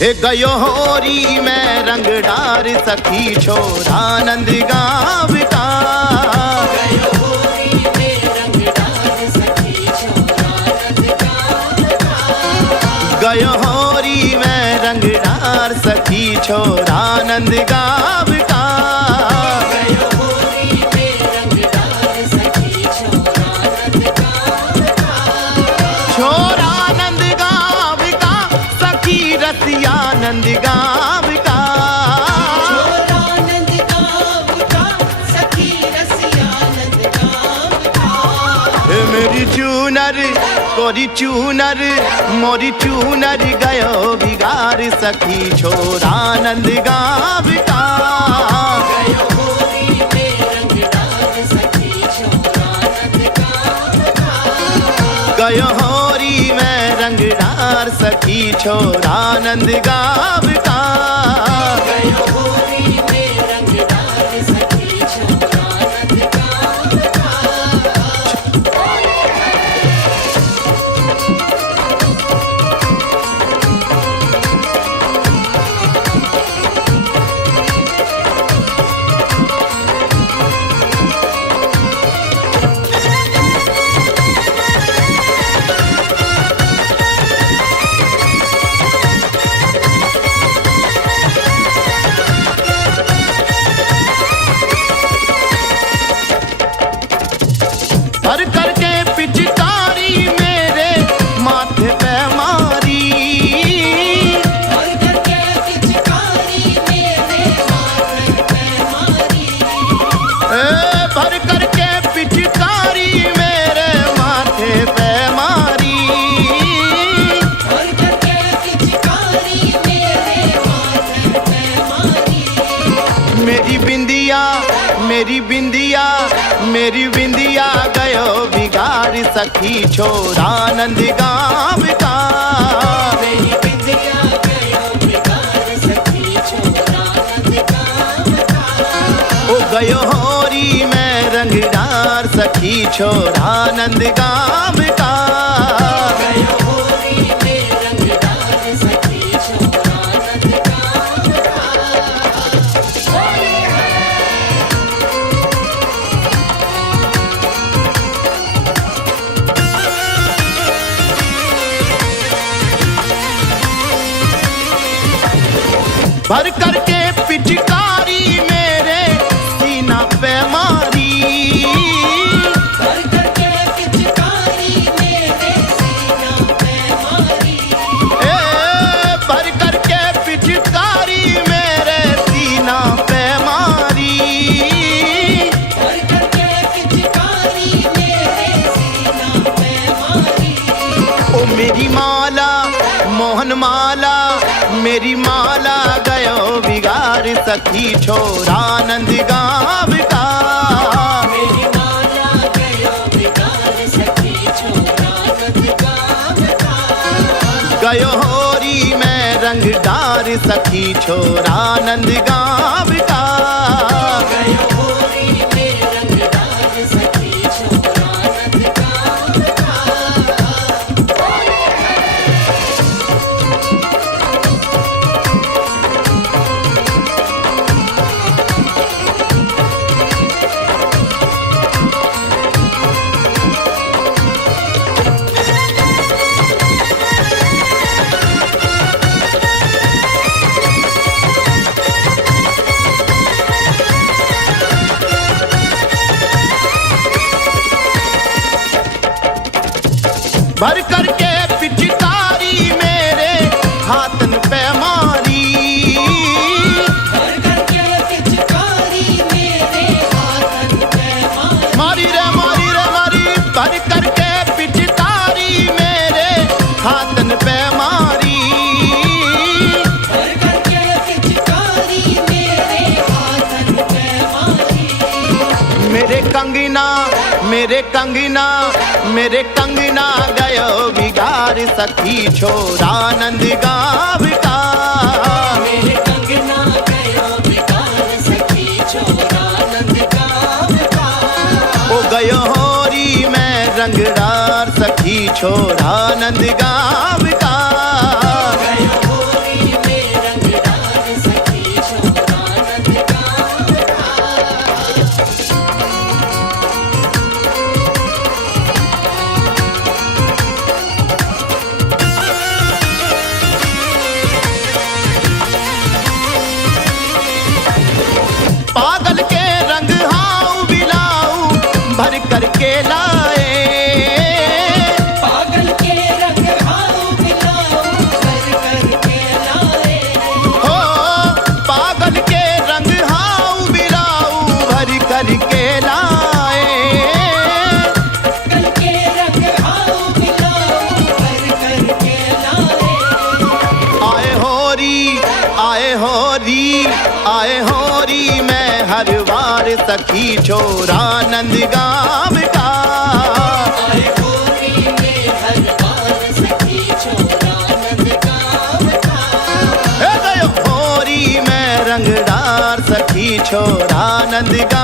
हे गयो होरी में रंग डार सखी छोरा नंद गावता। गयो होरी में रंग डार सखी छोरा नंद गावता। गयो होरी में रंग डार सखी छोरा नंद गावता। गयो होरी में रंग डार सखी छोरा नंद गावता। छोरा नंद गावता सखी रसिया नंद गावता। छोरा नंद गावता सखी रसिया नंद गावता। मेरी चूनर कोरी चूनर मोरी चूनर गयो बिगार सखी छोरा नंद गावता। गयो होरी में रंग डार सखी छोरा नंद गावता। गयो होरी में रंग डार सखी छोरा नंद गावता। गयो होरी में रंग डार सखी छोरा नंद गावता। भर करके पिचकारी मेरे माथे पे मारी। और करके पिचकारी मेरे माथे पे मारी। भर करके पिचकारी मेरे माथे पे मारी। और करके पिचकारी मेरे माथे पे मारी। मेरी बिंदिया मेरी बिंदिया मेरी बिंदिया गयो बिगाड़ सखी छोरा नंद गावता। मेरी बिंदिया गयो बिगाड़ सखी छोरा नंद गावता। ओ गयो होरी में रंग डार सखी छोरा नंद गावता। गयो होरी में रंग डार सखी छोरा नंद गावता। भर करके पिचकारी मेरे सीना पे मारी। भर करके पिचकारी मेरे सीना पे मारी। भर करके पिचकारी मेरे सीना पे मारी। भर करके पिचकारी मेरे सीना पे मारी। ओ मेरी माला मोहन माला मेरी माला गयो बिगाड़ सखी छोरा नंद गावता। मेरी माला गयो बिगाड़ सखी छोरा नंद गावता। गयो होरी में रंग डार सखी छोरा नंद गावता। गयो होरी में रंग डार सखी छोरा नंद गावता। भर करके पिचकारी मेरे हाथन पे मारी। भर करके पिचकारी मेरे हाथन पे मारी। मारी रे मारी रे मारी भर करके पिचकारी मेरे हाथन पे मारी। भर करके पिचकारी मेरे हाथन पे मारी। मेरे कंगना मेरे कंगना मेरे कंगना गयो बिगाड़ सखी छोरा नंद गावता। मेरे कंगना गयो बिगाड़ सखी छोरा नंद गावता। ओ गयो होरी में रंग डार सखी छोरा नंद गावता। गयो होरी में सखी छोरा नंद गाँव का। आए होली में हर बार सखी छोरा नंद गाँव का। ए गयो होरी में रंगदार सखी छोरा नंद गाँव